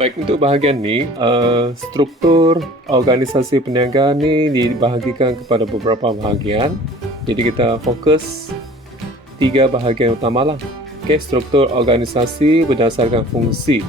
Baik, untuk bahagian ni, struktur organisasi perniagaan ni dibahagikan kepada beberapa bahagian. Jadi kita fokus 3 bahagian utama lah. Okay, struktur organisasi berdasarkan fungsi.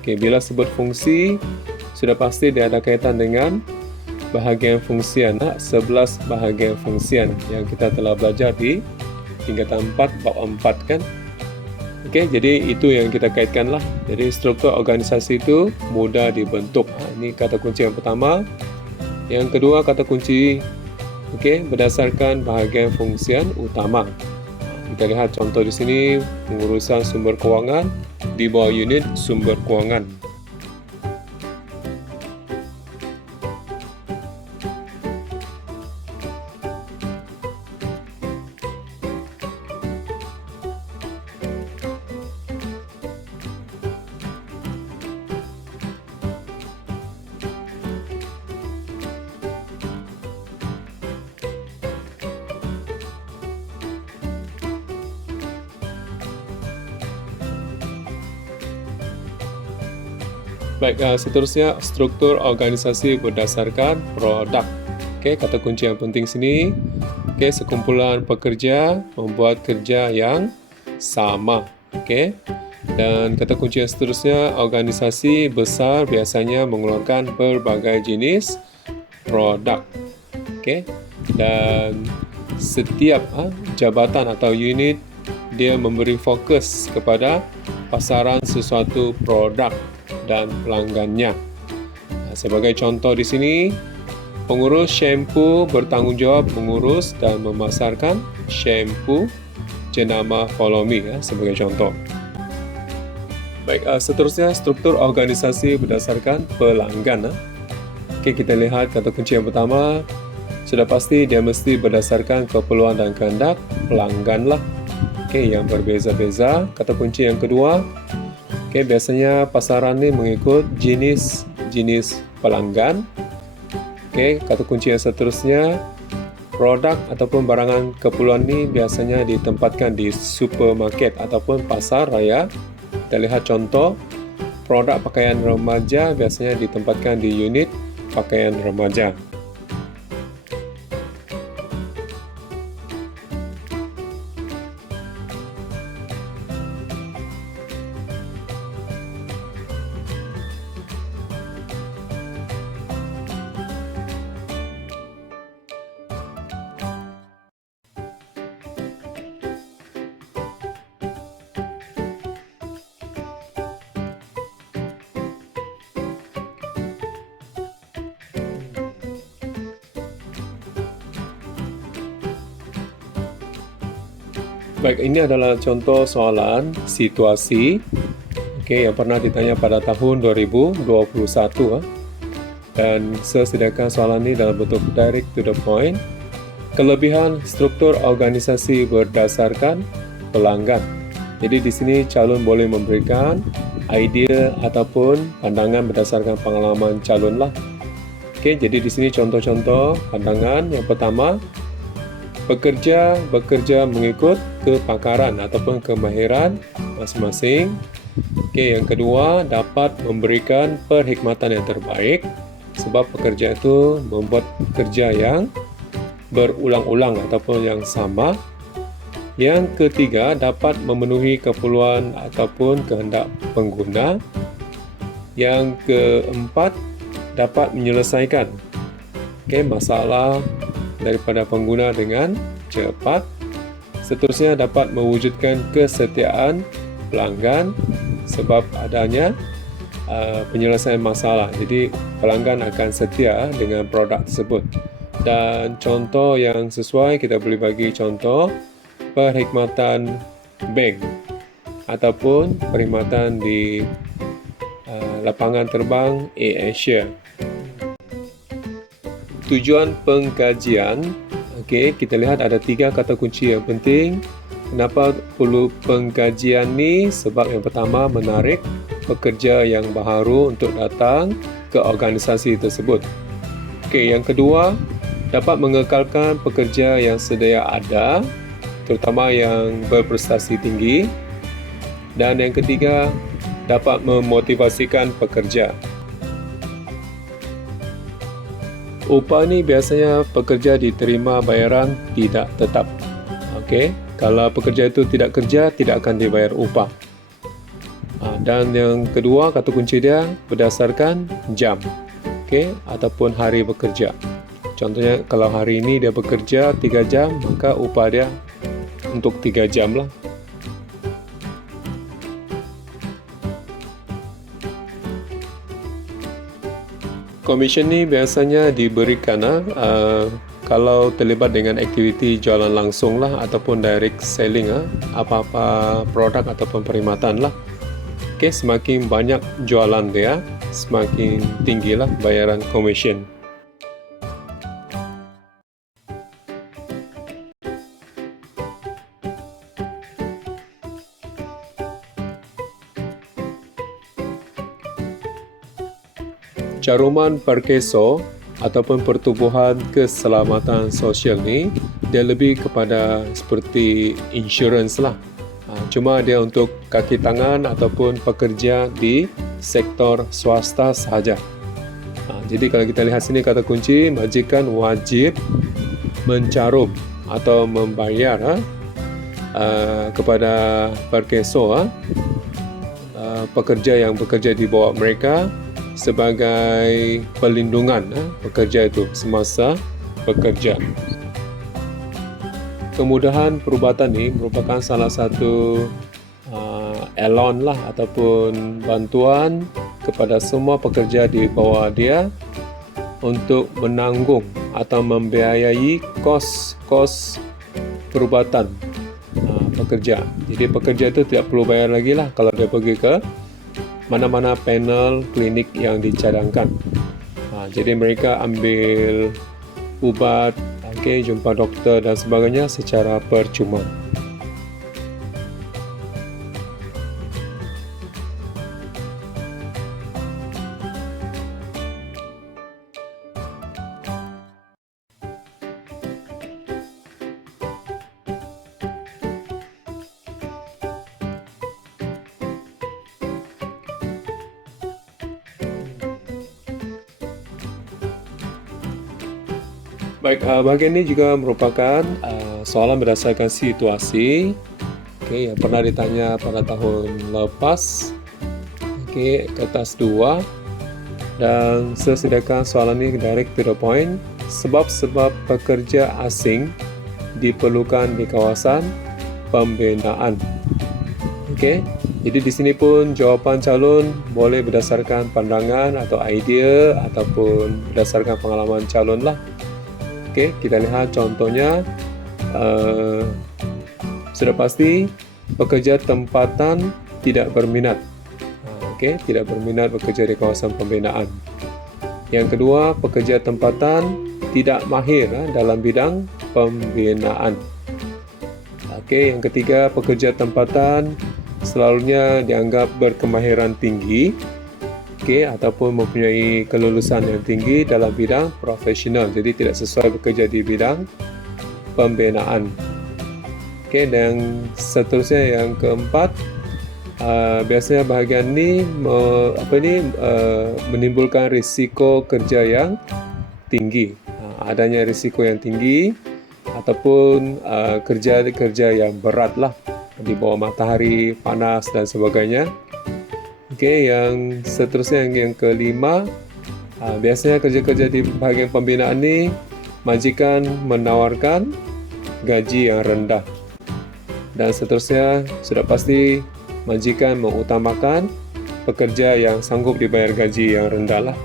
Okay, bila sebut fungsi, sudah pasti dia ada kaitan dengan bahagian fungsian, 11 bahagian fungsian yang kita telah belajar di tingkatan 4 bab 4 kan. Okey, jadi itu yang kita kaitkan lah. Jadi struktur organisasi itu mudah dibentuk. Ini kata kunci yang pertama. Yang kedua, kata kunci berdasarkan bahagian fungsian utama. Kita lihat contoh di sini, pengurusan sumber kewangan di bawah unit sumber kewangan. Baik, seterusnya struktur organisasi berdasarkan produk. Okey, kata kunci yang penting sini. Okey, sekumpulan pekerja membuat kerja yang sama. Okey. Dan kata kunci yang seterusnya, organisasi besar biasanya mengeluarkan berbagai jenis produk. Okey. Dan setiap jabatan atau unit dia memberi fokus kepada pasaran sesuatu produk dan pelanggannya. Sebagai contoh di sini, pengurus shampoo bertanggungjawab mengurus dan memasarkan shampoo jenama Follow Me, sebagai contoh. Baik, seterusnya struktur organisasi berdasarkan pelanggan. Okey, kita lihat kata kunci yang pertama. Sudah pasti dia mesti berdasarkan keperluan dan kehendak pelanggan lah. Okey, yang berbeza-beza. Kata kunci yang kedua, okey, biasanya pasaran ni mengikut jenis pelanggan. Okey, kata kunci yang seterusnya, produk ataupun barangan keperluan ni biasanya ditempatkan di supermarket ataupun pasar raya. Kita lihat contoh, produk pakaian remaja biasanya ditempatkan di unit pakaian remaja. Baik, ini adalah contoh soalan situasi yang pernah ditanya pada tahun 2021. Dan saya sediakan soalan ini dalam bentuk direct to the point. Kelebihan struktur organisasi berdasarkan pelanggan. Jadi di sini calon boleh memberikan idea ataupun pandangan berdasarkan pengalaman calon lah. Jadi di sini contoh-contoh pandangan. Yang pertama, pekerja bekerja mengikut kepakaran ataupun kemahiran masing-masing. Yang kedua, dapat memberikan perkhidmatan yang terbaik sebab pekerja itu membuat kerja yang berulang-ulang ataupun yang sama. Yang ketiga, dapat memenuhi keperluan ataupun kehendak pengguna. Yang keempat, dapat menyelesaikan masalah daripada pengguna dengan cepat. Seterusnya, dapat mewujudkan kesetiaan pelanggan sebab adanya penyelesaian masalah. Jadi pelanggan akan setia dengan produk tersebut. Dan contoh yang sesuai, kita boleh bagi contoh perkhidmatan bank ataupun perkhidmatan di lapangan terbang AirAsia. Tujuan pengkajian, kita lihat ada 3 kata kunci yang penting. Kenapa perlu pengkajian ni? Sebab yang pertama, menarik pekerja yang baharu untuk datang ke organisasi tersebut. Yang kedua, dapat mengekalkan pekerja yang sedia ada, terutama yang berprestasi tinggi. Dan yang ketiga, dapat memotivasikan pekerja. Upah ni biasanya pekerja diterima bayaran tidak tetap. Okey, kalau pekerja itu tidak kerja, tidak akan dibayar upah. Dan yang kedua, kata kunci dia berdasarkan jam, okey, ataupun hari bekerja. Contohnya, kalau hari ini dia bekerja 3 jam, maka upah dia untuk 3 jam lah. Komisen ni biasanya diberikan kalau terlibat dengan aktiviti jualan langsung lah ataupun direct selling apa-apa produk ataupun perkhidmatan lah. Okey, semakin banyak jualan dia, semakin tinggilah bayaran komisen. Caruman Perkeso ataupun Pertubuhan Keselamatan Sosial ni, dia lebih kepada seperti insurans lah. Cuma dia untuk kaki tangan ataupun pekerja di sektor swasta sahaja. Jadi kalau kita lihat sini kata kunci, majikan wajib mencarum atau membayar kepada Perkeso pekerja yang bekerja di bawah mereka sebagai perlindungan pekerja itu semasa bekerja. Kemudahan perubatan ini merupakan salah satu add-on lah ataupun bantuan kepada semua pekerja di bawah dia untuk menanggung atau membiayai kos perubatan pekerja. Jadi pekerja itu tidak perlu bayar lagi lah kalau dia pergi ke mana-mana panel klinik yang dicadangkan. Jadi mereka ambil ubat, jumpa doktor dan sebagainya secara percuma. Baik, bahagian ini juga merupakan soalan berdasarkan situasi yang pernah ditanya pada tahun lepas, kertas 2, dan saya sediakan soalan ini direct to the point. Sebab-sebab pekerja asing diperlukan di kawasan pembinaan. Jadi di sini pun jawapan calon boleh berdasarkan pandangan atau idea ataupun berdasarkan pengalaman calon lah. Kita lihat contohnya. Sudah pasti pekerja tempatan tidak berminat. Tidak berminat bekerja di kawasan pembinaan. Yang kedua, pekerja tempatan tidak mahir dalam bidang pembinaan. Yang ketiga, pekerja tempatan selalunya dianggap berkemahiran tinggi ataupun mempunyai kelulusan yang tinggi dalam bidang profesional, jadi tidak sesuai bekerja di bidang pembinaan. Dan seterusnya yang keempat, biasanya bahagian ini menimbulkan risiko kerja yang tinggi, adanya risiko yang tinggi ataupun kerja yang berat lah, di bawah matahari, panas dan sebagainya. Yang seterusnya yang kelima, biasanya kerja-kerja di bahagian pembinaan ini majikan menawarkan gaji yang rendah. Dan seterusnya sudah pasti majikan mengutamakan pekerja yang sanggup dibayar gaji yang rendah lah.